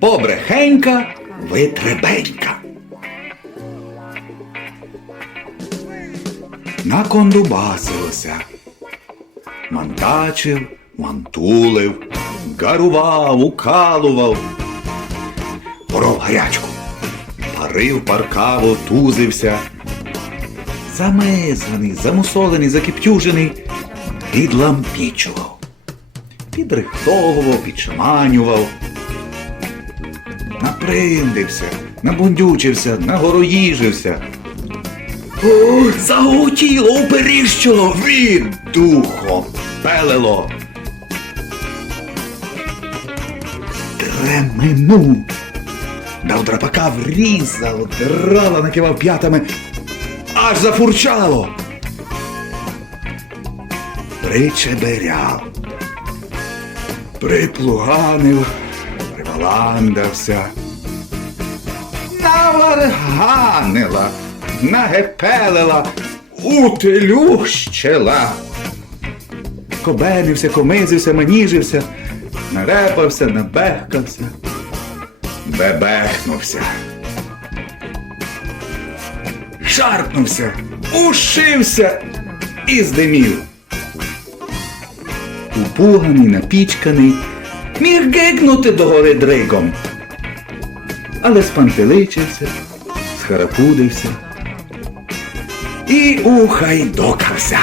Побрехенька, витребенька. Накондубасилося. Мантачив, мантулив, гарував, укалував. Поров гарячку. Парив паркаво, тузився. Замизаний, замусолений, закиптюжений, підлампічував. Підрихтовував, підшаманював. Наприндився, набундючився, нагороїжився. О, заготіло, уперіщило, від духом пелело. Тремину. Дав драпака врізало, драла, накивав п'ятами, аж зафурчало. Причеберяв, приплуганив, приваландався, наварганила, нагепелила, утелющила. Кобенився, комизився, маніжився, нарепався, набехкався, бебехнувся. Шарпнувся, ушився і здимів. Упуганий, напічканий, міг гикнути догори дригом. Але спантеличився, схарапудився і ухайдокався.